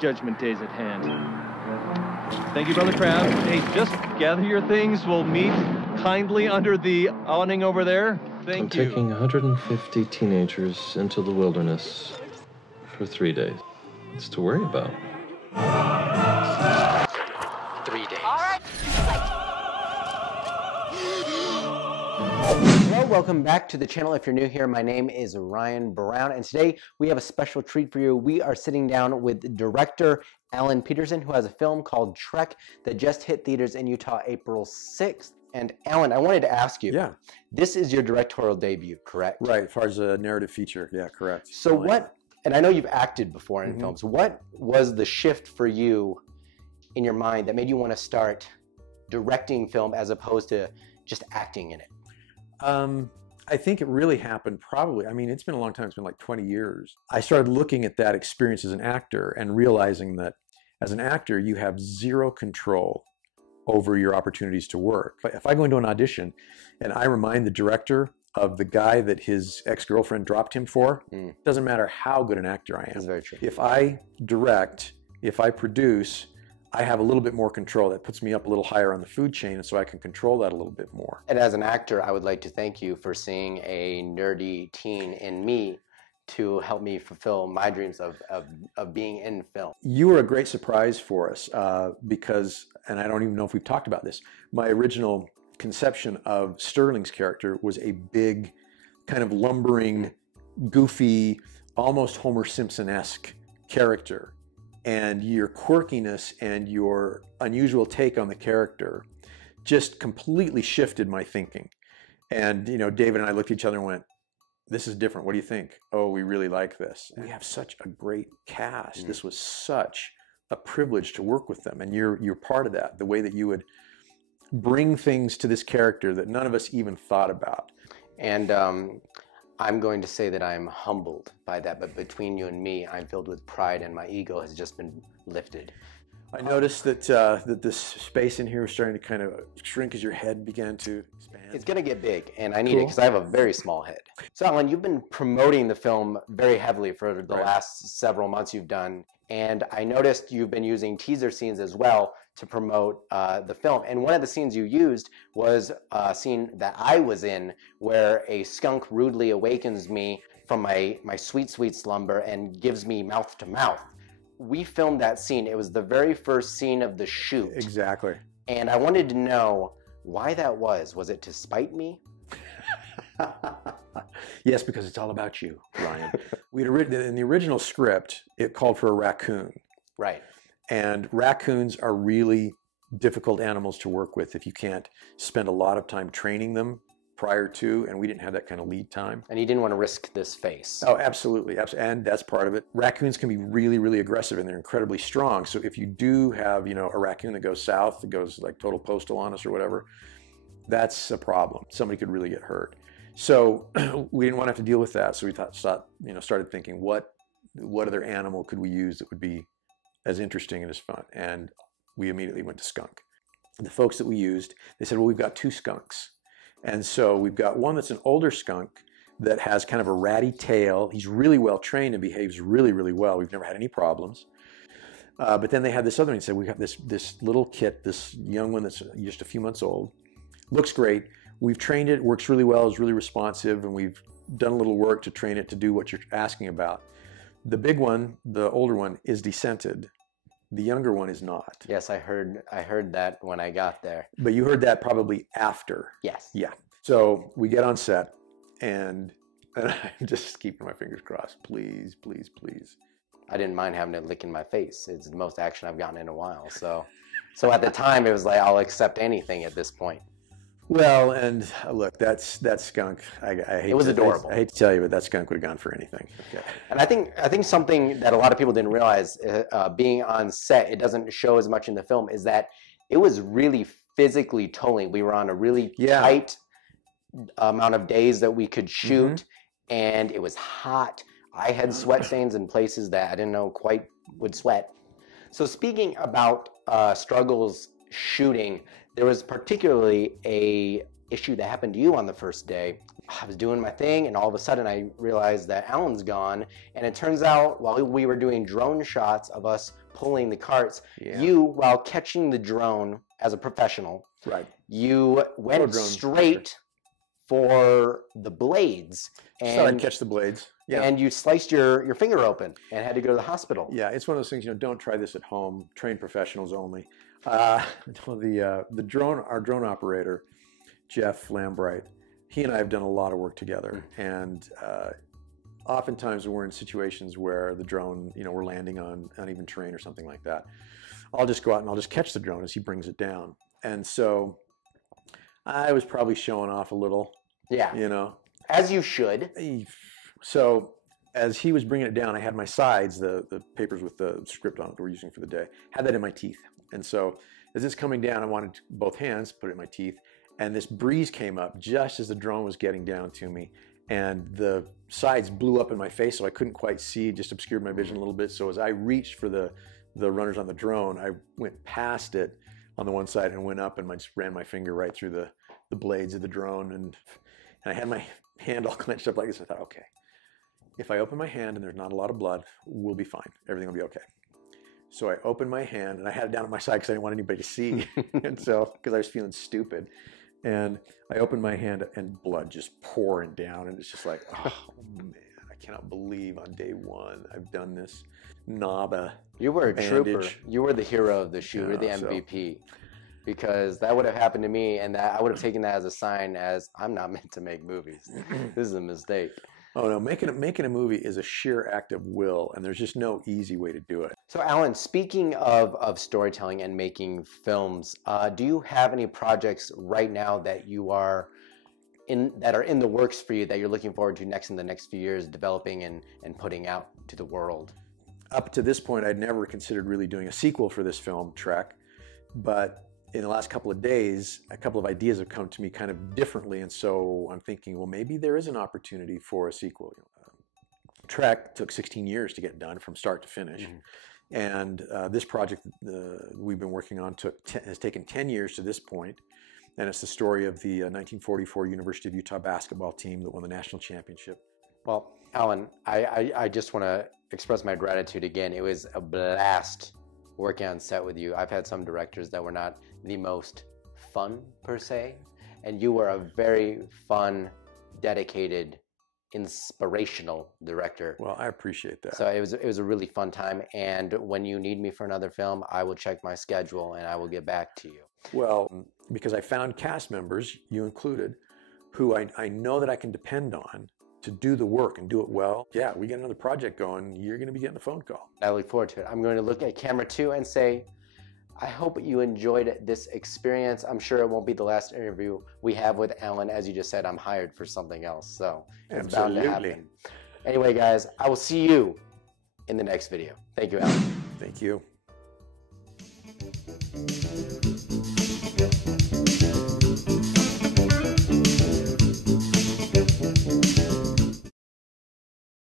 Judgment Day's at hand. Thank you, Brother Crab. Hey, just gather your things. We'll meet kindly under the awning over there. Thank you. I'm taking 150 teenagers into the wilderness for 3 days. It's to worry about. 3 days. All right. Hello, welcome back to the channel. If you're new here, my name is Ryan Brown, and today we have a special treat for you. We are sitting down with director Alan Peterson, who has a film called Trek that just hit theaters in Utah April 6th. And Alan, I wanted to ask you, this is your directorial debut, correct? Right, as far as a narrative feature, yeah, correct. So what, and I know you've acted before in films, what was the shift for you in your mind that made you want to start directing film as opposed to just acting in it? I think it really happened probably, I mean, it's been a long time, it's been like 20 years. I started looking at that experience as an actor and realizing that as an actor, you have zero control over your opportunities to work. If I go into an audition and I remind the director of the guy that his ex-girlfriend dropped him for, doesn't matter how good an actor I am. That's very true. If I direct, if I produce, I have a little bit more control. That puts me up a little higher on the food chain, and so I can control that a little bit more. And as an actor, I would like to thank you for seeing a nerdy teen in me to help me fulfill my dreams of being in film. You were a great surprise for us because, and I don't even know if we've talked about this, my original conception of Sterling's character was a big, kind of lumbering, goofy, almost Homer Simpson-esque character. And your quirkiness and your unusual take on the character just completely shifted my thinking. And, you know, David and I looked at each other and went, this is different. What do you think? Oh, we really like this. We have such a great cast. This was such a privilege to work with them. And you're part of that, the way that you would bring things to this character that none of us even thought about. And I'm going to say that I'm humbled by that, but between you and me, I'm filled with pride and my ego has just been lifted. I noticed that that this space in here is starting to kind of shrink as your head began to expand. It's going to get big, and I need it because I have a very small head. So Alan, you've been promoting the film very heavily for the last several months you've done, and I noticed you've been using teaser scenes as well to promote the film. And one of the scenes you used was a scene that I was in where a skunk rudely awakens me from my sweet, sweet slumber and gives me mouth to mouth. We filmed that scene. It was the very first scene of the shoot. Exactly. And I wanted to know why that was. Was it to spite me? Yes, because it's all about you, Ryan. In the original script, it called for a raccoon. Right. And raccoons are really difficult animals to work with if you can't spend a lot of time training them prior to, and we didn't have that kind of lead time. And you didn't want to risk this face. Oh, absolutely. And that's part of it. Raccoons can be really, really aggressive, and they're incredibly strong. So if you do have, you know, a raccoon that goes south, that goes like total postal on us or whatever, that's a problem. Somebody could really get hurt. So we didn't want to have to deal with that. So we started thinking, what other animal could we use that would be as interesting and as fun? And we immediately went to skunk. The folks that we used, they said, well, we've got 2 skunks. And so we've got one that's an older skunk that has kind of a ratty tail. He's really well trained and behaves really, really well. We've never had any problems. But then they had this other one. He said, we got this little kit, this young one that's just a few months old. Looks great. We've trained it, works really well, is really responsive, and we've done a little work to train it to do what you're asking about. The big one, the older one, is descented. The younger one is not. Yes, I heard that when I got there. But you heard that probably after. Yes. Yeah. So we get on set, and I'm just keeping my fingers crossed. Please, please, please. I didn't mind having it lick in my face. It's the most action I've gotten in a while. So at the time, it was like, I'll accept anything at this point. Well, and look, that skunk, I hate it was adorable. I hate to tell you, but that skunk would have gone for anything. Okay. And I think something that a lot of people didn't realize, being on set, it doesn't show as much in the film, is that it was really physically tolling. We were on a really tight amount of days that we could shoot, and it was hot. I had sweat stains in places that I didn't know quite would sweat. So speaking about struggles shooting, there was particularly a issue that happened to you on the first day. I was doing my thing, and all of a sudden I realized that Alan's gone. And it turns out while we were doing drone shots of us pulling the carts, you, while catching the drone as a professional, you went straight for the blades. And so I'd catch the blades. Yeah. And you sliced your finger open and had to go to the hospital. Yeah, it's one of those things, don't try this at home. Trained professionals only. Our drone operator, Jeff Lambright, he and I have done a lot of work together. And oftentimes when we're in situations where the drone, we're landing on uneven terrain or something like that, I'll just go out and I'll just catch the drone as he brings it down. And so I was probably showing off a little. Yeah. As you should. So as he was bringing it down, I had my sides, the papers with the script on it that we're using for the day, had that in my teeth. And so as it's coming down, I wanted both hands, put it in my teeth. And this breeze came up just as the drone was getting down to me. And the sides blew up in my face, so I couldn't quite see, just obscured my vision a little bit. So as I reached for the runners on the drone, I went past it on the one side and went up and I just ran my finger right through the blades of the drone. And I had my hand all clenched up like this. I thought, okay, if I open my hand and there's not a lot of blood, we'll be fine. Everything will be okay. So I opened my hand and I had it down at my side because I didn't want anybody to see. And so, because I was feeling stupid. And I opened my hand and blood just pouring down. And it's just like, oh man, I cannot believe on day one I've done this. NABA. You were a trooper. You were the hero of the shoot, or the MVP. Because that would have happened to me, and that I would have taken that as a sign as I'm not meant to make movies. This is a mistake. Oh no, making a movie is a sheer act of will, and there's just no easy way to do it. So Alan, speaking of storytelling and making films, do you have any projects right now that are in the works for you that you're looking forward to in the next few years, developing and putting out to the world? Up to this point, I'd never considered really doing a sequel for this film, Trek, but in the last couple of days, a couple of ideas have come to me kind of differently, and so I'm thinking, well, maybe there is an opportunity for a sequel. Trek took 16 years to get done from start to finish, and this project we've been working on has taken 10 years to this point, and it's the story of the 1944 University of Utah basketball team that won the national championship. Well, Alan, I just want to express my gratitude again. It was a blast working on set with you. I've had some directors that were not the most fun per se, and you were a very fun, dedicated, inspirational director. Well, I appreciate that. So it was a really fun time, and when you need me for another film, I will check my schedule and I will get back to you. Well, because I found cast members, you included, who I know that I can depend on to do the work and do it well. Yeah, we get another project going, you're going to be getting a phone call. I look forward to it. I'm going to look at camera 2 and say, I hope you enjoyed this experience. I'm sure it won't be the last interview we have with Alan. As you just said, I'm hired for something else, so it's bound to happen. Anyway, guys, I will see you in the next video. Thank you, Alan. Thank you.